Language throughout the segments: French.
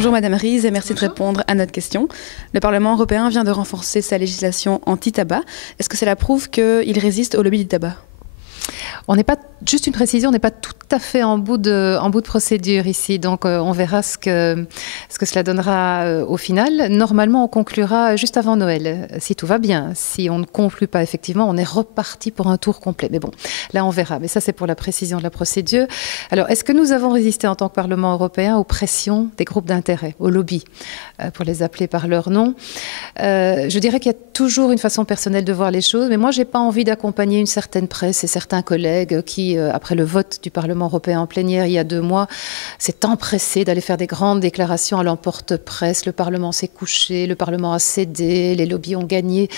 Bonjour Madame Ries et merci de répondre à notre question. Le Parlement européen vient de renforcer sa législation anti-tabac. Est-ce que cela prouve qu'il résiste au lobby du tabac ? On n'est pas, juste une précision, on n'est pas tout à fait en bout de procédure ici, donc on verra ce que cela donnera au final. Normalement, on conclura juste avant Noël, si tout va bien. Si on ne conclut pas, effectivement, on est reparti pour un tour complet. Mais bon, là on verra. Mais ça, c'est pour la précision de la procédure. Alors, est-ce que nous avons résisté en tant que Parlement européen aux pressions des groupes d'intérêt, aux lobbies, pour les appeler par leur nom? Je dirais qu'il y a toujours une façon personnelle de voir les choses, mais moi, j'ai pas envie d'accompagner une certaine presse et certains collègues qui, après le vote du Parlement européen en plénière il y a 2 mois, s'est empressé d'aller faire des grandes déclarations à l'emporte-presse. Le Parlement s'est couché, le Parlement a cédé, les lobbies ont gagné.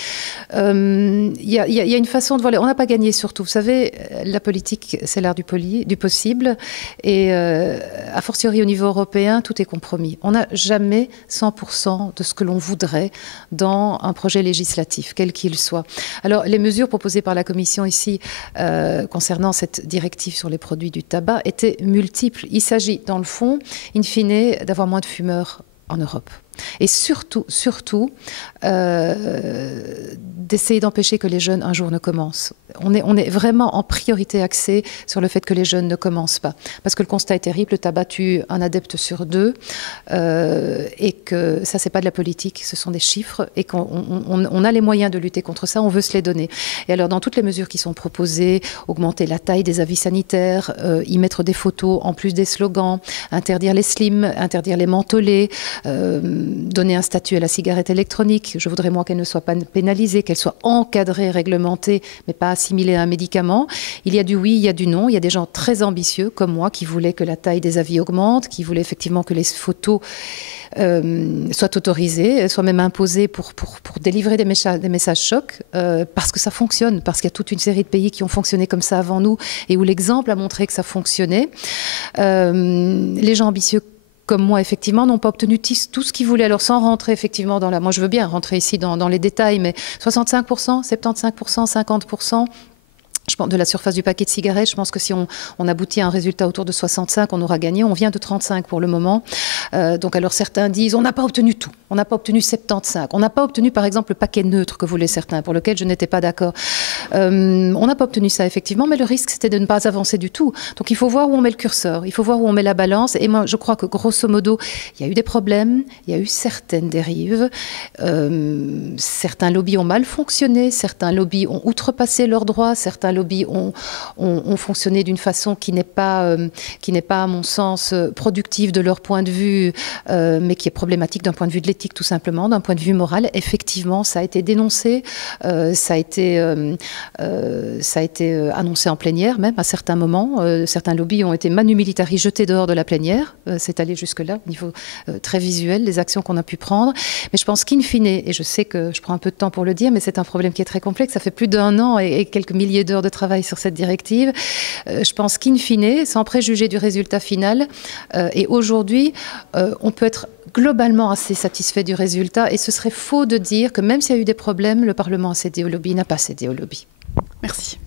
Il y a une façon de voir. On n'a pas gagné surtout. Vous savez, la politique, c'est l'art du possible. Et a fortiori au niveau européen, tout est compromis. On n'a jamais 100% de ce que l'on voudrait dans un projet législatif, quel qu'il soit. Alors, les mesures proposées par la Commission ici, concernant cette directive sur les produits du tabac étaient multiples. Il s'agit, dans le fond, in fine, d'avoir moins de fumeurs en Europe. Et surtout, d'essayer d'empêcher que les jeunes un jour ne commencent. On est vraiment en priorité axé sur le fait que les jeunes ne commencent pas. Parce que le constat est terrible, le tabac tue un adepte sur 2, et que ça, c'est pas de la politique, ce sont des chiffres, et qu'on a les moyens de lutter contre ça, on veut se les donner. Et alors, dans toutes les mesures qui sont proposées, augmenter la taille des avis sanitaires, y mettre des photos en plus des slogans, interdire les slims, interdire les mentholés, donner un statut à la cigarette électronique. Je voudrais, moi, qu'elle ne soit pas pénalisée, qu'elle soit encadrée, réglementée, mais pas assimilée à un médicament. Il y a du oui, il y a du non. Il y a des gens très ambitieux, comme moi, qui voulaient que la taille des avis augmente, qui voulaient effectivement que les photos soient autorisées, soient même imposées pour délivrer des messages chocs, parce que ça fonctionne, parce qu'il y a toute une série de pays qui ont fonctionné comme ça avant nous, et où l'exemple a montré que ça fonctionnait. Les gens ambitieux comme moi, effectivement, n'ont pas obtenu tout ce qu'ils voulaient. Alors, sans rentrer, effectivement, moi, je veux bien rentrer ici dans les détails, mais 65%, 75%, 50%, je pense, de la surface du paquet de cigarettes, je pense que si on aboutit à un résultat autour de 65, on aura gagné. On vient de 35 pour le moment. Donc, alors, certains disent, on n'a pas obtenu tout. On n'a pas obtenu 75. On n'a pas obtenu, par exemple, le paquet neutre que voulaient certains, pour lequel je n'étais pas d'accord. On n'a pas obtenu ça, effectivement, mais le risque, c'était de ne pas avancer du tout. Donc, il faut voir où on met le curseur. Il faut voir où on met la balance. Et moi, je crois que, grosso modo, il y a eu des problèmes. Il y a eu certaines dérives. Certains lobbies ont mal fonctionné. Certains lobbies ont outrepassé leurs droits. Certains lobbies ont fonctionné d'une façon qui n'est pas, à mon sens, productive de leur point de vue, mais qui est problématique d'un point de vue de l'éthique, tout simplement, d'un point de vue moral. Effectivement, ça a été dénoncé, ça a été annoncé en plénière, même à certains moments. Certains lobbies ont été manu militari jetés dehors de la plénière. C'est allé jusque-là, au niveau très visuel, les actions qu'on a pu prendre. Mais je pense qu'in fine, et je sais que je prends un peu de temps pour le dire, mais c'est un problème qui est très complexe. Ça fait plus d'1 an et quelques milliers d'heures de travail sur cette directive. Je pense qu'in fine, sans préjuger du résultat final, et aujourd'hui, on peut être globalement assez satisfait du résultat, et ce serait faux de dire que même s'il y a eu des problèmes, le Parlement a cédé au lobby, n'a pas cédé au lobby. Merci.